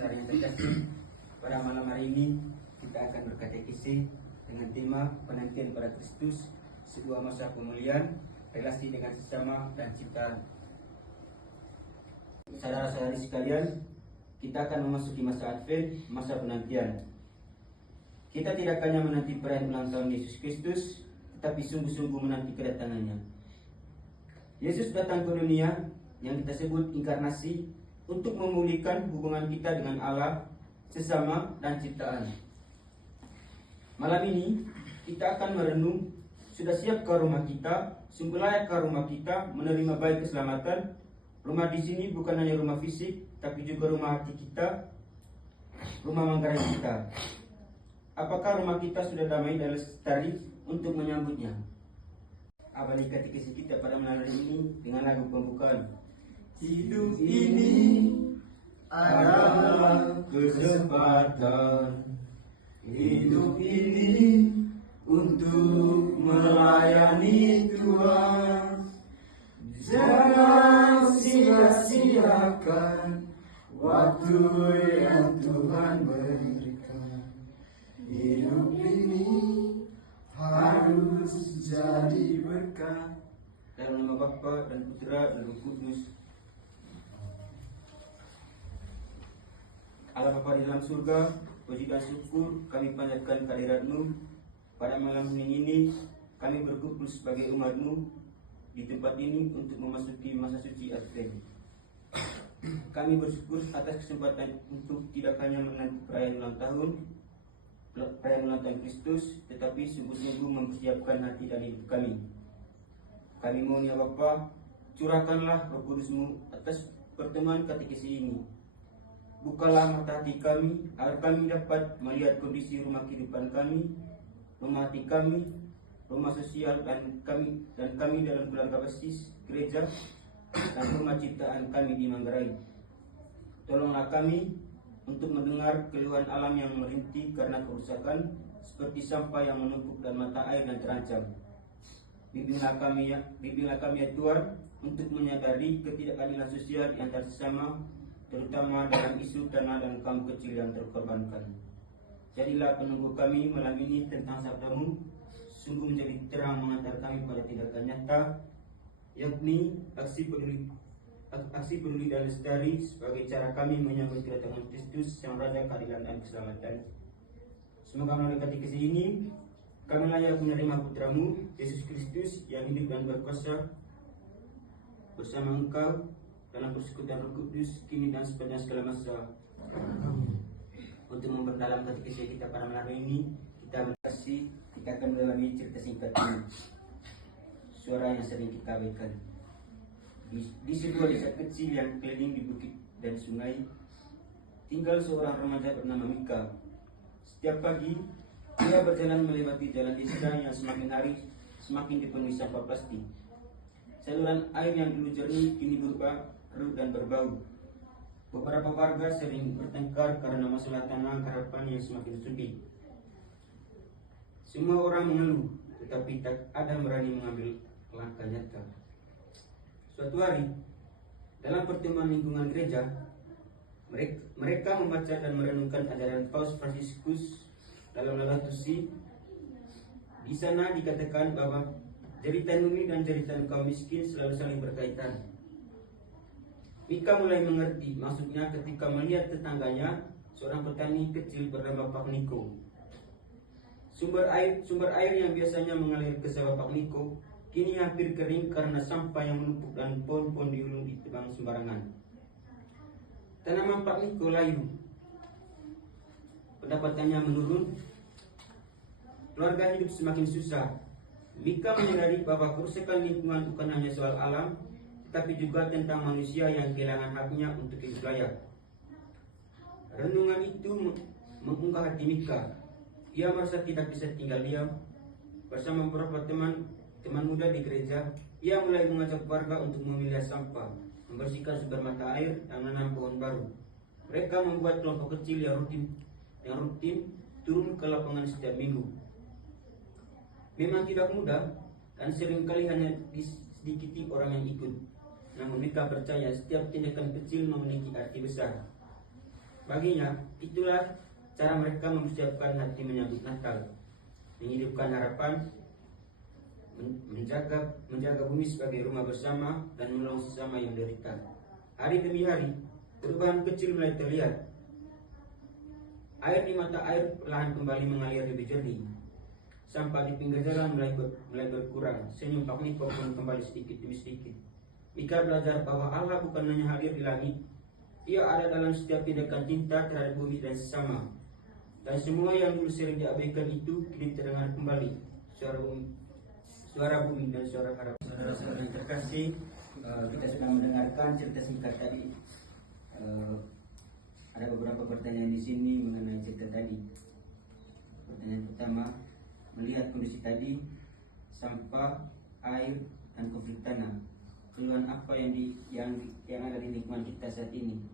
saudara yang terkasih, pada malam hari ini kita akan berkatekisi dengan tema penantian pada Kristus, sebuah masa pemulihan, relasi dengan sesama dan ciptaan. Saudara-saudari sekalian, kita akan memasuki masa Advent, masa penantian. Kita tidak hanya menanti perayaan ulang tahun Yesus Kristus, tetapi sungguh-sungguh menanti kedatangannya. Yesus datang ke dunia yang kita sebut inkarnasi untuk memulihkan hubungan kita dengan Allah, sesama, dan ciptaan. Malam ini kita akan merenung, sudah siapkah rumah kita, sungguh layakkah rumah kita menerima baik keselamatan. Rumah di sini bukan hanya rumah fisik, tapi juga rumah hati kita, rumah Manggarai kita. Apakah rumah kita sudah damai dan lestari untuk menyambutnya? Abadi katekisi kita pada malam ini dengan lagu pembukaan. Hidup ini adalah kesempatan. Hidup ini untuk melayani Tuhan. Jangan sia-siakan waktu yang Tuhan berikan. Hidup ini harus jadi berkah. Dalam nama Bapa dan Putra dan Roh Kudus. Allah Bapa di dalam surga, puji dan syukur kami panjatkan kehadirat-Mu. Pada malam ini kami berkumpul sebagai umat-Mu di tempat ini untuk memasuki masa suci Advent. Kami bersyukur atas kesempatan untuk tidak hanya menanti perayaan ulang tahun Kristus, tetapi sungguh-sungguh mempersiapkan hati dan hidup kami. Kami mohon ya Bapa, curahkanlah Roh Kudus-Mu atas pertemuan katekisi ini. Bukalah mata hati kami agar kami dapat melihat kondisi rumah kehidupan kami, rumah hati kami, rumah sosial dan kami dalam keluarga basis, gereja, dan rumah ciptaan kami di Manggarai. Tolonglah kami untuk mendengar keluhan alam yang merintih karena kerusakan, seperti sampah yang menumpuk dan mata air yang terancam. Bimbinglah kami ya Tuhan untuk menyadari ketidakadilan sosial di antara sesama, terutama dalam isu tanah dan kaum kecil yang terkorbankan. Jadilah penunggu kami malam ini tentang sabda-Mu, sungguh menjadi terang mengantar kami pada tindakan nyata, yakni aksi peduli dan lestari sebagai cara kami menyambut kedatangan Kristus yang Raja keadilan dan keselamatan. Semoga melalui katekisi ini kami layak menerima Putra-Mu, Yesus Kristus, yang hidup dan berkuasa bersama Engkau dalam persekutuan Roh Kudus, kini dan sepanjang segala masa. Untuk memperdalam katekisi kita pada malam ini, kita akan mendalami cerita singkat ini. Suara yang sering kita abaikan. Di sebuah desa kecil yang keliling di bukit dan sungai, tinggal seorang remaja bernama Mika. Setiap pagi, dia berjalan melewati jalan desa yang semakin hari semakin dipenuhi sampah plastik. Saluran air yang dulu jernih kini berubah keruh dan berbau. Beberapa warga sering bertengkar karena masalah tanah garapan yang semakin sempit. Semua orang mengeluh, tetapi tak ada yang berani mengambil langkah nyata. Suatu hari, dalam pertemuan lingkungan gereja, mereka membaca dan merenungkan ajaran Paus Fransiskus dalam Laudato Si. Di sana dikatakan bahwa jeritan bumi dan jeritan kaum miskin selalu saling berkaitan. Mika mulai mengerti maksudnya ketika melihat tetangganya, seorang petani kecil bernama Pak Niko. Sumber air yang biasanya mengalir ke sawah Pak Niko kini hampir kering karena sampah yang menumpuk dan pohon-pohon di ulung ditebang sembarangan. Tanaman Pak Niko layu, pendapatannya menurun, keluarga hidup semakin susah. Mika menyadari bahwa kerusakan lingkungan bukan hanya soal alam, tetapi juga tentang manusia yang kehilangan haknya untuk hidup layak. Renungan itu mengunggah hati Mika. Ia merasa tidak bisa tinggal diam. Bersama beberapa teman muda di gereja, ia mulai mengajak warga untuk memilah sampah, membersihkan sumber mata air, dan menanam pohon baru. Mereka membuat kelompok kecil yang rutin turun ke lapangan setiap minggu. Memang tidak mudah dan seringkali hanya sedikit orang yang ikut. Namun Mika percaya setiap tindakan kecil memiliki arti besar. Baginya, itulah cara mereka mempersiapkan hati menyambut Natal, menghidupkan harapan, menjaga bumi sebagai rumah bersama, dan menolong sesama yang derita. Hari demi hari, perubahan kecil mulai terlihat. Air di mata air perlahan kembali mengalir lebih jernih. Sampah di pinggir jalan mulai berkurang. Senyum Pak Niko pun kembali sedikit demi sedikit. Ika belajar bahwa Allah bukan hanya hadir di langit, Ia ada dalam setiap tindakan cinta terhadap bumi dan sesama. Dan semua yang dulu sering diabaikan itu kini terdengar kembali. Suara bumi dan suara harapan. Saudara-saudara yang terkasih, kita sudah mendengarkan cerita singkat tadi. Ada beberapa pertanyaan di sini mengenai cerita tadi. Pertanyaan pertama, melihat kondisi tadi, sampah, air, dan konflik tanah, keluhan apa yang ada di lingkungan kita saat ini?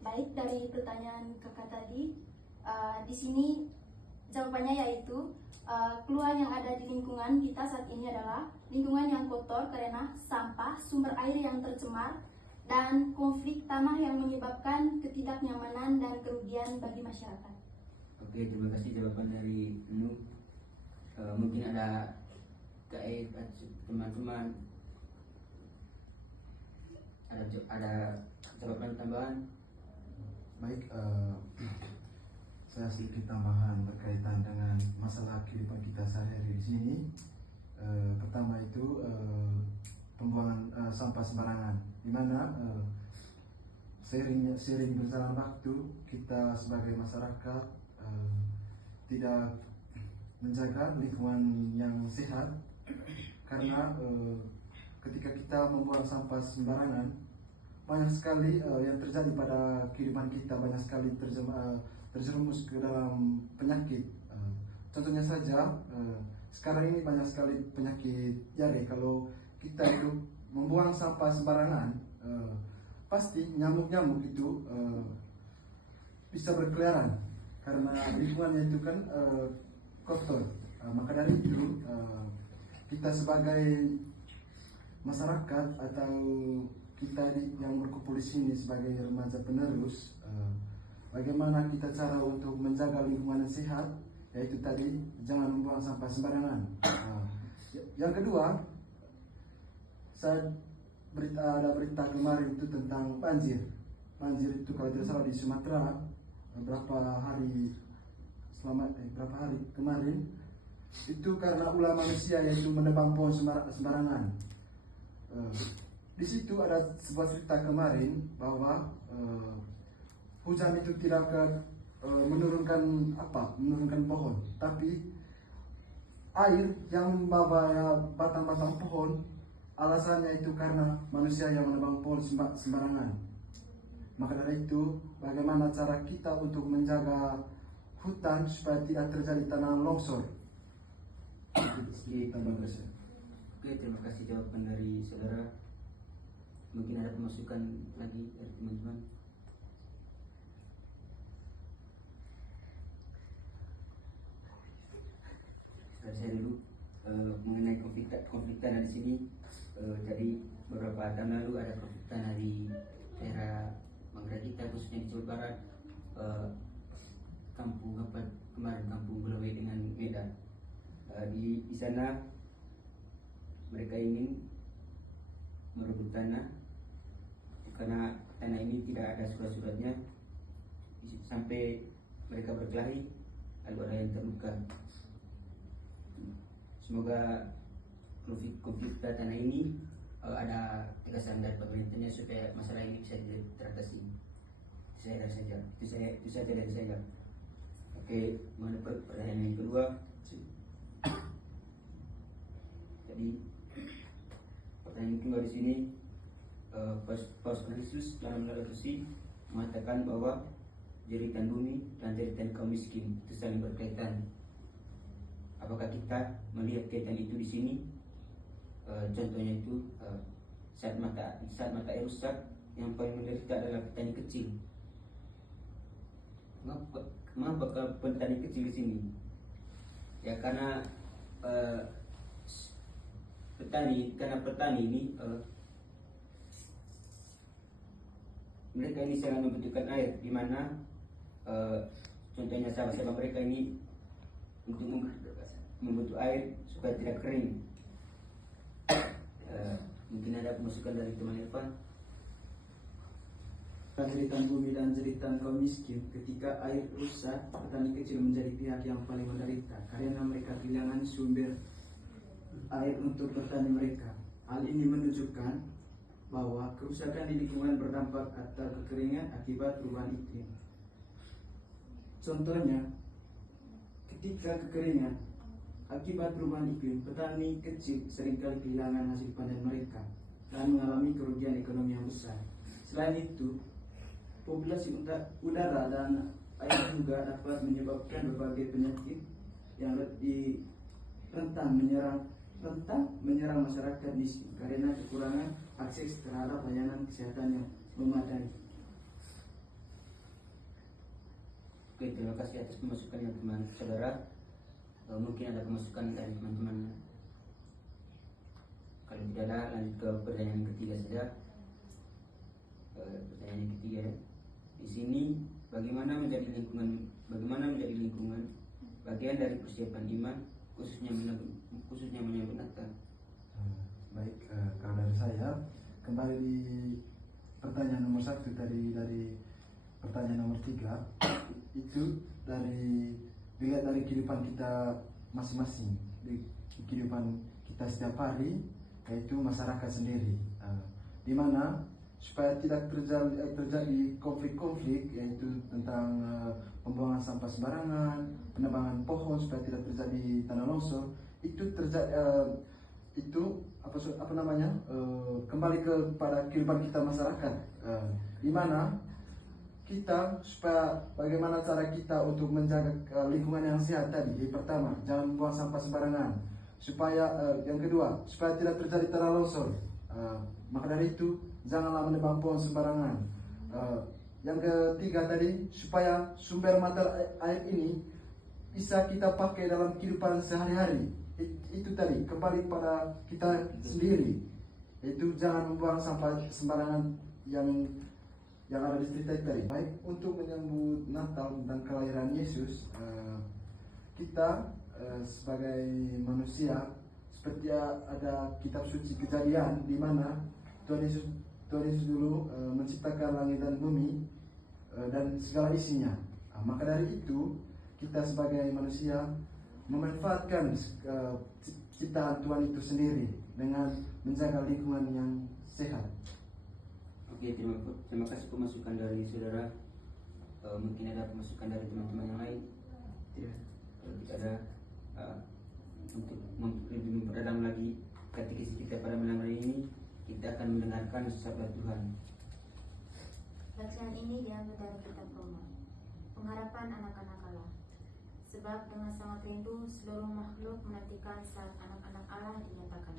Baik, dari pertanyaan kakak tadi, di sini jawabannya yaitu keluhan yang ada di lingkungan kita saat ini adalah lingkungan yang kotor karena sampah, sumber air yang tercemar, dan konflik tanah yang menyebabkan ketidaknyamanan dan kerugian bagi masyarakat. Oke, terima kasih jawaban dari Nuh. Mungkin ada teman-teman ada jawaban tambahan. Baik, saya sedikit tambahan berkaitan dengan masalah kehidupan kita sehari-hari di sini. Pertama itu pembuangan sampah sembarangan, di mana sering berjalan waktu kita sebagai masyarakat tidak menjaga lingkungan yang sehat, karena ketika kita membuang sampah sembarangan, banyak sekali yang terjadi pada kehidupan kita, banyak sekali terjerumus ke dalam penyakit. Contohnya saja, sekarang ini banyak sekali penyakit diare. Kalau kita itu membuang sampah sembarangan, pasti nyamuk-nyamuk itu bisa berkeliaran karena lingkungannya itu kan kotor. Maka dari itu kita sebagai masyarakat atau kita yang berkumpul di sini sebagai remaja penerus, bagaimana kita cara untuk menjaga lingkungan yang sehat, yaitu tadi jangan membuang sampah sembarangan. Yang kedua, ada berita kemarin itu tentang banjir. Banjir itu kalau tidak salah di Sumatera berapa hari kemarin itu karena ulah manusia, yaitu menebang pohon sembarangan. Di situ ada sebuah cerita kemarin bahwa hujan itu tidak menurunkan pohon, tapi air yang membawa batang-batang pohon, alasannya itu karena manusia yang menebang pohon sembarangan. Maka dari itu, bagaimana cara kita untuk menjaga hutan supaya tidak terjadi tanah longsor? Oke, terima kasih jawaban dari saudara. Mungkin ada pemasukan lagi dari teman-teman. Dari saya dulu mengenai konflik tanah di sini. Jadi beberapa tahun lalu ada konflik tanah di daerah Manggarai kita, khususnya di Jawa Barat. Kampung Bulawai dengan Medan. Di sana mereka ingin merebut tanah karena tanah ini tidak ada surat-suratnya, sampai mereka berkelahi lalu ada yang terluka. Semoga konflik tanah ini ada tegasan dari pemerintahnya supaya masalah ini bisa teratasi. Itu saja dari saya. Oke, mengenai pertanyaan yang kedua. Jadi pertanyaan kedua di sini, Paus Franciscus dalam Laudato mengatakan bahwa jeritan bumi dan jeritan kaum miskin itu saling berkaitan. Apakah kita melihat kaitan itu di sini? Contohnya itu saat mata air rusak, yang paling menderita adalah petani kecil. Mengapa petani kecil di sini? Ya karena petani ini mereka ini sangat membutuhkan air, di mana contohnya sahabat-sahabat mereka ini untuk membutuh air supaya tidak kering. Mungkin ada pemasukan dari teman Irfan. Jeritan bumi dan jeritan kaum miskin. Ketika air rusak, petani kecil menjadi pihak yang paling menderita karena mereka kehilangan sumber air untuk bertani mereka. Hal ini menunjukkan bahwa kerusakan di lingkungan berdampak atas kekeringan akibat perubahan iklim. Contohnya, ketika kekeringan akibat perubahan iklim, petani kecil seringkali kehilangan hasil panen mereka dan mengalami kerugian ekonomi yang besar. Selain itu, populasi udara dan air juga dapat menyebabkan berbagai penyakit yang rentan menyerang masyarakat miskin karena kekurangan akses terhadap layanan kesehatan yang memadai. Oke, terima kasih atas pemasukannya teman saudara. Mungkin ada pemasukan dari teman-teman. Kalau tidak ada, lanjut ke pertanyaan yang ketiga saja. Pertanyaan yang ketiga, di sini bagaimana menjadi lingkungan bagian dari persiapan iman, khususnya menyambut Natal. Baik, kalau dari saya kembali di pertanyaan nomor 1 dari pertanyaan nomor 3 itu dilihat dari kehidupan kita masing-masing, di kehidupan kita setiap hari, yaitu masyarakat sendiri, di mana supaya tidak terjadi konflik-konflik, yaitu tentang pembuangan sampah sembarangan, penebangan pohon supaya tidak terjadi tanah longsor, kembali kepada kehidupan kita masyarakat, di mana kita supaya bagaimana cara kita untuk menjaga lingkungan yang sehat tadi. Yang pertama, jangan buang sampah sembarangan. Yang kedua, supaya tidak terjadi tanah longsor. Maka dari itu, janganlah menebang pohon sembarangan. Yang ketiga tadi, supaya sumber mata air ini bisa kita pakai dalam kehidupan sehari-hari. Itu tadi, kembali pada kita sendiri. Itu jangan membuang sampah sembarangan yang ada di cerita tadi. Baik, untuk menyambut Natal dan kelahiran Yesus, kita sebagai manusia, seperti ada kitab suci Kejadian di mana Tuhan Yesus dulu menciptakan langit dan bumi dan segala isinya. Maka dari itu kita sebagai manusia memanfaatkan ciptaan Tuhan itu sendiri dengan menjaga lingkungan yang sehat. Oke, terima kasih pemasukan dari saudara. Mungkin ada pemasukan dari teman-teman yang lain. Ya. Kalau tidak ada, untuk lebih memperdalam lagi katekisi kita pada malam hari ini, kita akan mendengarkan sabda Tuhan. Bacaan ini diambil dari kitab Roma. Pengharapan anak-anak Allah. Sebab dengan sangat rindu seluruh makhluk menantikan saat anak-anak Allah dinyatakan.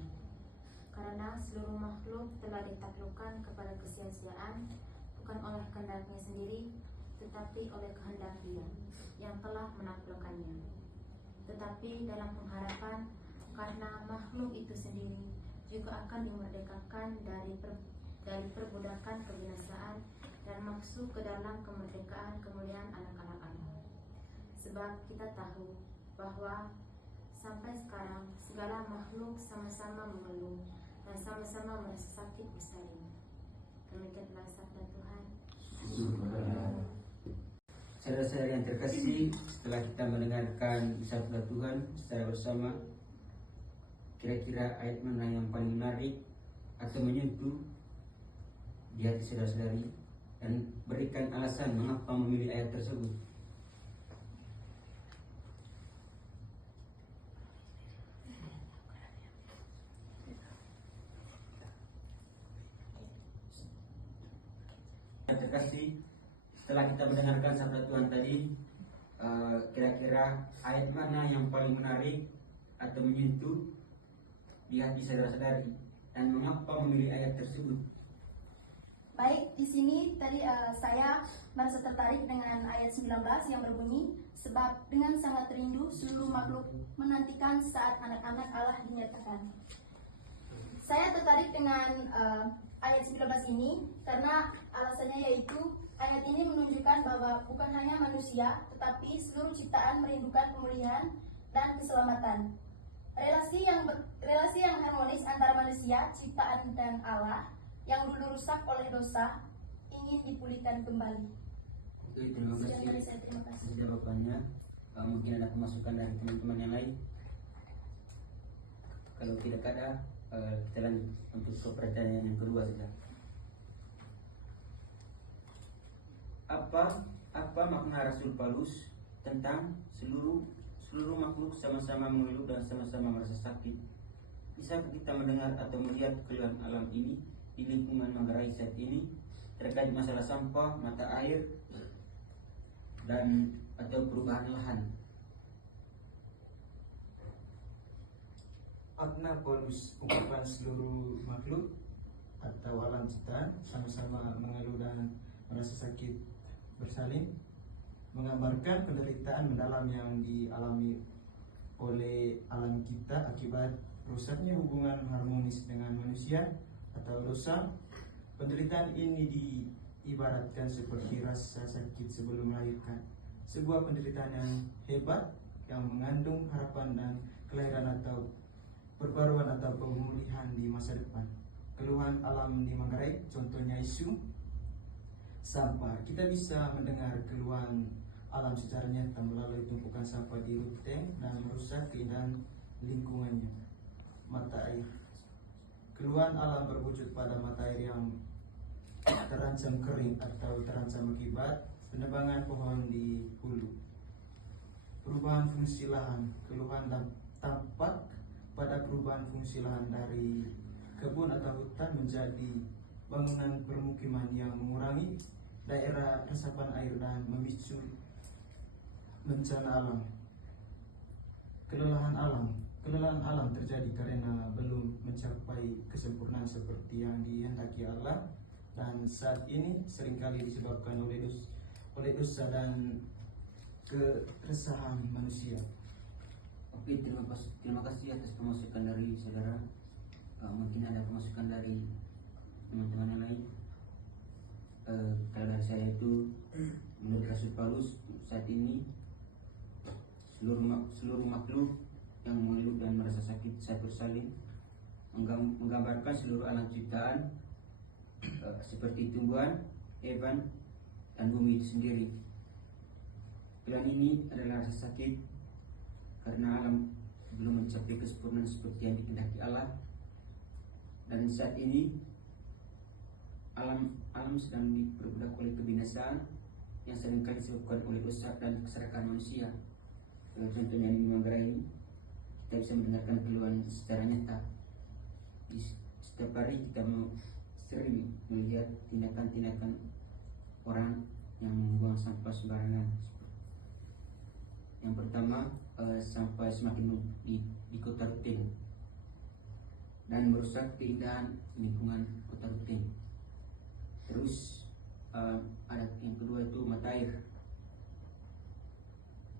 Karena seluruh makhluk telah ditaklukkan kepada kesia-siaan, bukan oleh kehendaknya sendiri, tetapi oleh kehendak Dia yang telah menaklukkannya. Tetapi dalam pengharapan, karena makhluk itu sendiri juga akan dimerdekakan dari perbudakan kebinasaan dan masuk ke dalam kemerdekaan kemuliaan anak-anak Allah. Sebab kita tahu bahwa sampai sekarang segala makhluk sama-sama mengeluh dan sama-sama merasa sakit bersalin. Demikianlah sabda Tuhan. Saudara-saudara yang terkasih, setelah kita mendengarkan sabda Tuhan secara bersama, kira-kira ayat mana yang paling menarik atau menyentuh di hati saudara-saudari, dan berikan alasan mengapa memilih ayat tersebut. Terkasih, setelah kita mendengarkan sabda Tuhan tadi, kira-kira ayat mana yang paling menarik atau menyentuh di hati saudara-saudari, dan mengapa memilih ayat tersebut? Baik, di sini tadi saya merasa tertarik dengan ayat 19 yang berbunyi, sebab dengan sangat rindu seluruh makhluk menantikan saat anak-anak Allah dinyatakan. Saya tertarik dengan ayat 19 ini karena alasannya yaitu ayat ini menunjukkan bahwa bukan hanya manusia tetapi seluruh ciptaan merindukan pemulihan dan keselamatan. Relasi yang harmonis antara manusia, ciptaan dan Allah yang dulu rusak oleh dosa ingin dipulihkan kembali. Oke, terima Sekian dari kasih saya, terima kasih. jawabannya. Mungkin ada pemasukan dari teman-teman yang lain. Kalau tidak ada, kita lanjut untuk ke pertanyaan yang kedua saja. Apa makna Rasul Paulus tentang seluruh makhluk sama-sama mengeluh dan sama-sama merasa sakit? Bisa kita mendengar atau melihat keluhan alam ini di lingkungan Manggarai saat ini terkait masalah sampah, mata air, dan atau perubahan lahan. Makna Paulus ungkapan seluruh makhluk atau alam ciptaan sama-sama mengeluh dan merasa sakit bersalin menggambarkan penderitaan mendalam yang dialami oleh alam kita akibat rusaknya hubungan harmonis dengan manusia atau dosa. Penderitaan ini diibaratkan seperti rasa sakit sebelum melahirkan, sebuah penderitaan yang hebat yang mengandung harapan dan kelahiran atau perbaruan atau pemulihan di masa depan. Keluhan alam di Manggarai, contohnya isu sampah. Kita bisa mendengar keluhan alam secara nyata melalui tumpukan sampah di ruteng dan merusak keindahan lingkungannya. Mata air, keluhan alam berwujud pada mata air yang terancam kering atau terancam akibat penebangan pohon di hulu. Perubahan fungsi lahan, keluhan tampak pada perubahan fungsi lahan dari kebun atau hutan menjadi bangunan permukiman yang mengurangi daerah resapan air dan memicu bencana alam. Kelelahan alam terjadi karena belum mencapai kesempurnaan seperti yang dihendaki Allah, dan saat ini seringkali disebabkan oleh dosa dan keresahan manusia. Oke, terima kasih atas pemasukan dari saudara. Mungkin ada pemasukan dari teman-teman yang lain. Kalau dari saya itu, menurut Rasul Paulus saat ini seluruh makhluk yang mengeluh dan merasa sakit saat bersalin menggambarkan seluruh alam ciptaan seperti tumbuhan, hewan, dan bumi itu sendiri. Keluhan ini adalah rasa sakit karena alam belum mencapai kesempurnaan seperti yang dikehendaki Allah, dan saat ini alam sedang diperbudak oleh kebinasaan yang seringkali disebabkan oleh dosa dan keserakahan manusia. Contohnya di Manggarai ini, kita bisa mendengarkan keluhan secara nyata. Setiap hari kita sering melihat tindakan-tindakan orang yang membuang sampah sembarangan. Yang pertama, sampah semakin di kota Ruteng dan merusak keindahan lingkungan kota Ruteng. Terus ada yang kedua itu mata air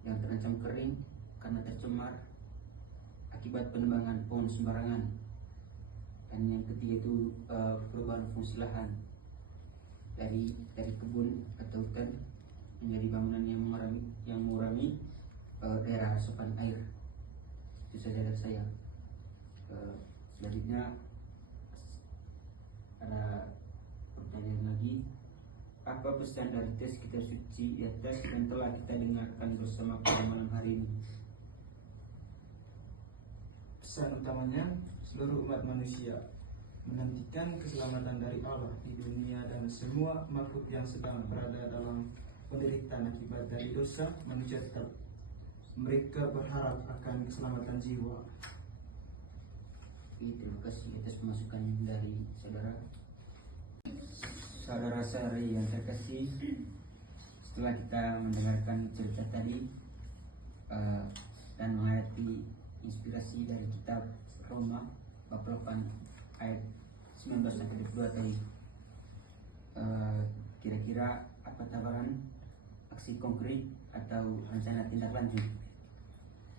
yang terancam kering karena tercemar akibat penebangan pohon sembarangan. Dan yang ketiga itu perubahan fungsi lahan dari kebun atau hutan menjadi bangunan yang mengurangi daerah resapan air. Itu saja dari saya. Selanjutnya ada pertanyaan lagi. Apa pesan dari teks kitab suci di atas yang telah kita dengarkan bersama pada malam hari ini? Pesan utamanya, seluruh umat manusia menantikan keselamatan dari Allah di dunia, dan semua makhluk yang sedang berada dalam penderitaan akibat dari dosa manusia tetap mereka berharap akan keselamatan jiwa. Terima kasih atas pemasukannya dari saudara. Saudara-saudara yang terkasih, setelah kita mendengarkan cerita tadi dan menghayati inspirasi dari kitab Roma bab 8 ayat 19 sampai 22 tadi, kira-kira apa tawaran aksi konkret atau rencana tindak lanjut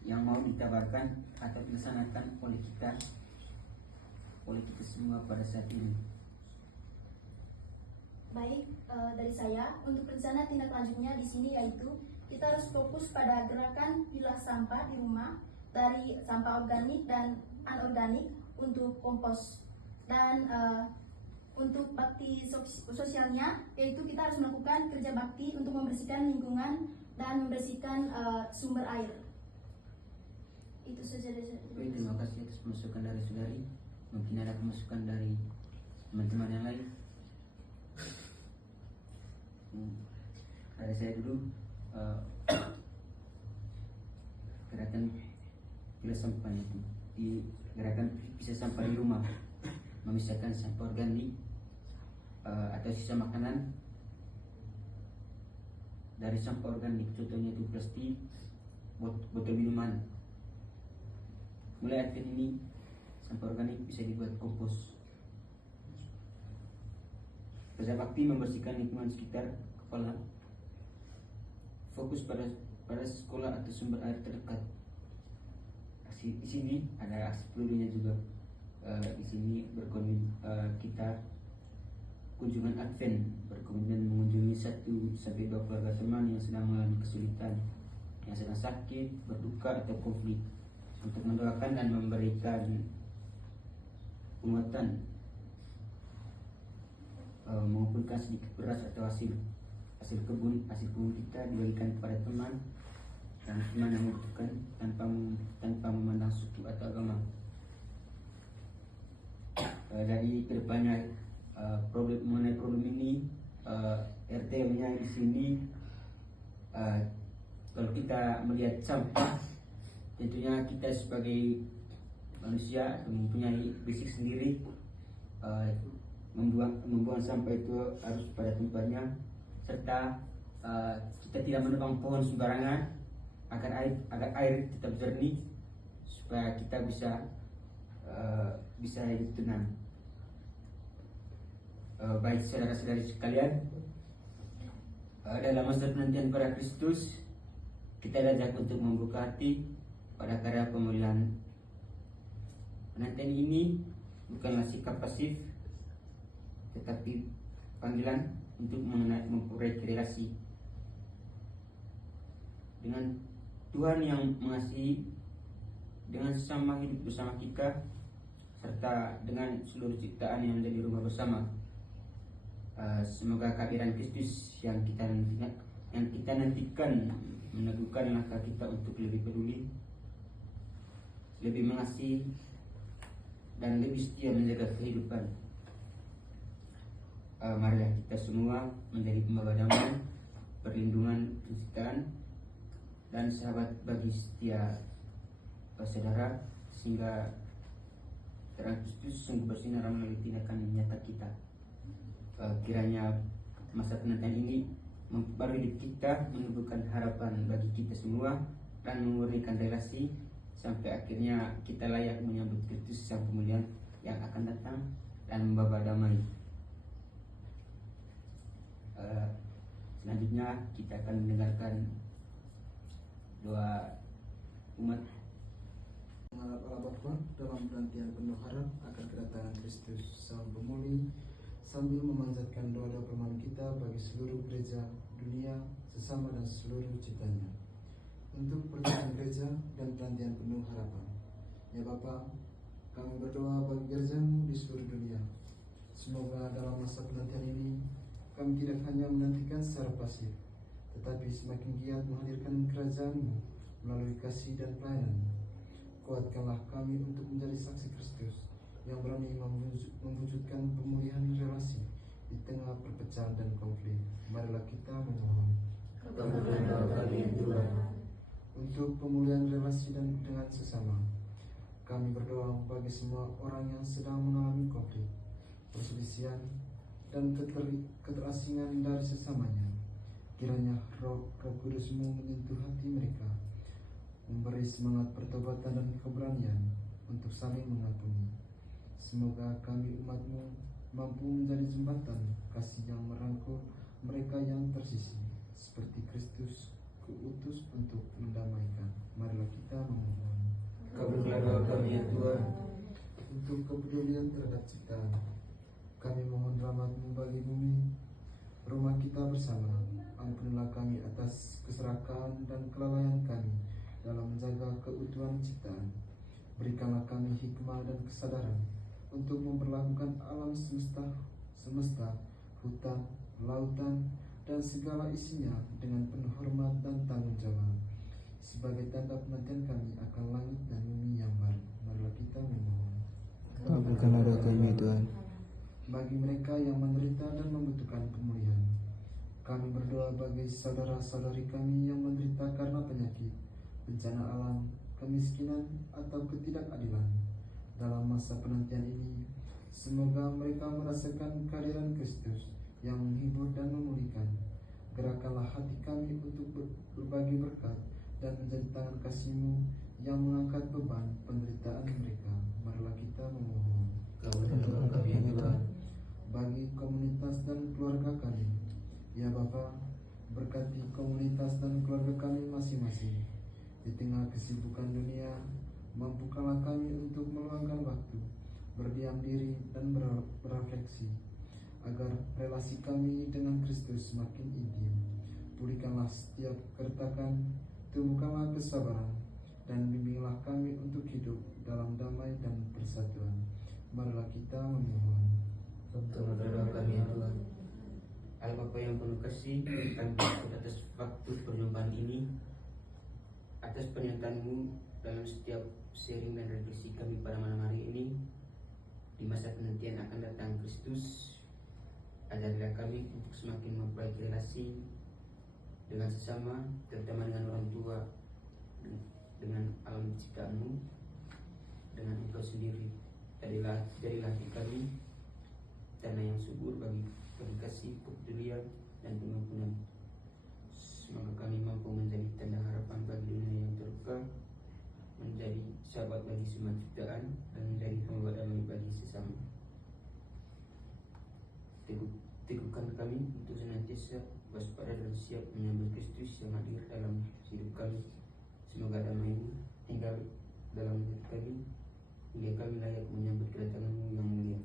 yang mau ditawarkan atau dilaksanakan oleh kita semua pada saat ini? Baik, dari saya untuk rencana tindak lanjutnya di sini yaitu kita harus fokus pada gerakan pilah sampah di rumah dari sampah organik dan anorganik untuk kompos. Dan untuk bakti sosialnya yaitu kita harus melakukan kerja bakti untuk membersihkan lingkungan dan membersihkan sumber air. Itu saja dari saya. Baik, terima kasih atas masukan dari saudari. Mungkin ada masukan dari teman-teman yang lain. Dari saya dulu, gerakan pilah sampah itu di gerakan pisah sampah di rumah, memisahkan sampah organik atau sisa makanan dari sampah organik. Contohnya itu plastik, botol minuman. Mulai akhir ini sampah organik bisa dibuat kompos. Kerja bakti membersihkan lingkungan sekitar kepala. Fokus pada sekolah atau sumber air terdekat. Di sini ada aksi pedulinya juga. Di sini kita kunjungan Advent, berkemudian mengunjungi 1-2 keluarga teman yang sedang mengalami kesulitan, yang sedang sakit, berduka atau konflik, untuk mendoakan dan memberikan penguatan, mengumpulkan sedikit beras atau hasil kebun kita dibagikan kepada teman dan teman yang membutuhkan tanpa memandang suku atau agama. Dari kedepannya mengenai problem ini, RT-nya di sini, kalau kita melihat sampah, tentunya kita sebagai manusia mempunyai basic sendiri. Membuang sampah itu harus pada tempatnya, serta kita tidak menebang pohon sembarangan agar air tetap jernih, supaya kita bisa hidup tenang. Baik saudara-saudari sekalian, dalam masa penantian pada Kristus, kita diajak untuk membuka hati pada karya pemulihan. Penantian ini bukanlah sikap pasif, tetapi panggilan untuk memperbaiki relasi dengan Tuhan yang mengasihi, dengan sesama hidup bersama kita, serta dengan seluruh ciptaan yang menjadi rumah bersama. Semoga kehadiran Kristus yang kita nantikan meneguhkan langkah kita untuk lebih peduli, lebih mengasihi, dan lebih setia menjaga kehidupan. Marilah kita semua menjadi pembawa damai, perlindungan, penciptaan, dan sahabat bagi setiap saudara, sehingga terang Kristus sungguh bersinar melalui tindakan nyata kita. Kiranya masa penantian ini memperbarui hidup kita, menumbuhkan harapan bagi kita semua, dan memurnikan relasi sampai akhirnya kita layak menyambut Kristus Sang Pemulihan yang akan datang dan membawa damai. Selanjutnya kita akan mendengarkan doa umat. Mengharap Allah Bapa dalam penantian penuh harap akan kedatangan Kristus Sang Pemulih, sambil memanjatkan doa-doa permohonan kita bagi seluruh gereja dunia, sesama dan seluruh ciptanya, untuk perjalanan gereja dan penantian penuh harapan. Ya Bapa, kami berdoa bagi gerejamu di seluruh dunia. Semoga dalam masa penantian ini kami tidak hanya menantikan secara pasif, tetapi semakin giat menghadirkan kerajaan-Mu melalui kasih dan pelayanan. Kuatkanlah kami untuk menjadi saksi Kristus yang berani mewujudkan pemulihan relasi di tengah perpecahan dan konflik. Marilah kita memohon untuk pemulihan relasi dan dengan sesama. Kami berdoa bagi semua orang yang sedang mengalami konflik, perselisihan, dan keterasingan dari sesamanya. Kiranya Roh Kudus-Mu menyentuh hati mereka, memberi semangat pertobatan dan keberanian untuk saling mengampuni. Semoga kami umat-Mu mampu menjadi jembatan kasih yang merangkul mereka yang tersisih, seperti Kristus kuutus untuk mendamaikan. Marilah kita memohon. Kabulkanlah doa kami ya Tuhan. Untuk kepedulian terhadap ciptaan, kami mohon rahmat-Mu bagi bumi, rumah kita bersama. Ampunilah kami atas keserakahan dan kelalaian kami dalam menjaga keutuhan ciptaan. Berikanlah kami hikmah dan kesadaran untuk memperlakukan alam semesta, hutan, lautan, dan segala isinya dengan penuh hormat dan tanggung jawab. Sebagai tanda penantian kami akan langit dan bumi yang baru, marilah kita memohon. Kabulkanlah doa kami Tuhan. Bagi mereka yang menderita dan membutuhkan pemulihan, kami berdoa bagi saudara-saudari kami yang menderita karena penyakit, bencana alam, kemiskinan, atau ketidakadilan. Dalam masa penantian ini, semoga mereka merasakan kehadiran Kristus yang menghibur dan memulihkan. Gerakkanlah hati kami untuk berbagi berkat dan menjadi tangan kasih-Mu yang mengangkat beban penderitaan mereka. Marilah kita memohon. Kabulkanlah kami Tuhan. Bagi komunitas dan keluarga kami, ya Bapa, berkati komunitas dan keluarga kami masing-masing. Di tengah kesibukan dunia, mampukanlah kami untuk meluangkan waktu, berdiam diri dan berefleksi, agar relasi kami dengan Kristus semakin intim. Pulihkanlah setiap keretakan, tumbuhkanlah kesabaran, dan bimbinglah kami untuk hidup dalam damai dan persatuan. Marilah kita memohon. Kabulkanlah kami Tuhan. Allah Bapa yang penuh kasih, kami bersyukur atas waktu perjumpaan ini, atas penyertaan-Mu dalam setiap sharing dan refleksi kami pada malam hari ini. Di masa penantian akan datang Kristus, ajarilah kami untuk semakin memperbaiki relasi dengan sesama, terutama dengan orang tua, dengan alam ciptaan-Mu, dengan Engkau sendiri. Jadilah hati kami tanah yang subur bagi kasih, kepedulian, dan pengampunan. Semoga kami mampu menjadi tanda harapan bagi dunia yang terluka, menjadi sahabat bagi semua ciptaan, dan menjadi pembawa damai bagi sesama. Teguhkan kami untuk senantiasa waspada dan siap menyambut Kristus yang hadir dalam hidup kami. Semoga damai-Mu tinggal dalam hidup kami, hingga kami layak menyambut kedatangan-Mu yang mulia.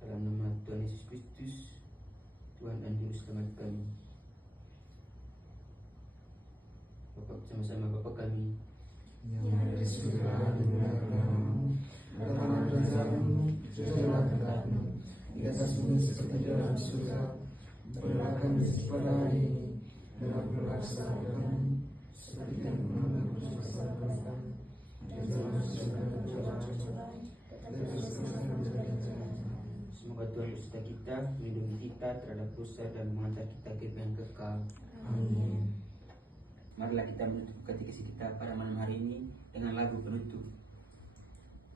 Dalam nama Tuhan Yesus Kristus, Tuhan dan Juru Selamat kami. Bapak, sama-sama Bapa kami Yang ada di surga, dimuliakan namamu, datanglah kerajaanmu, jadilah kehendak-Mu di atas bumi seperti di dalam surga. Berilah kami rezeki pada hari ini, dan ampunilah kesalahan kami, seperti kami mengampuni kesalahan kami. Dan jangan masuk ke dalam cobaan, tetapi bebaskanlah kami dari yang jahat. Semoga Tuhan berserta kita, melindungi kita terhadap dosa dan mengantar kita ke yang kekal. Amin. Marilah kita menutup katekesi kita pada malam hari ini dengan lagu penutup.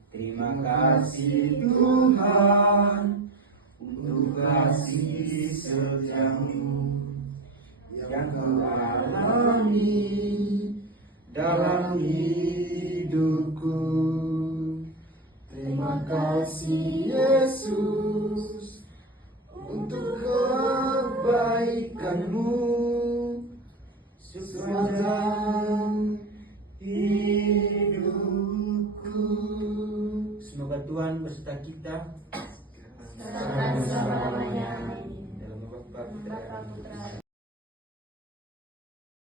Terima kasih Tuhan untuk kasih setiamu yang Kau alami dalam hidupku. Terima kasih Yesus untuk kebaikan-Mu sepanjang hidupku. Semoga Tuhan berserta kita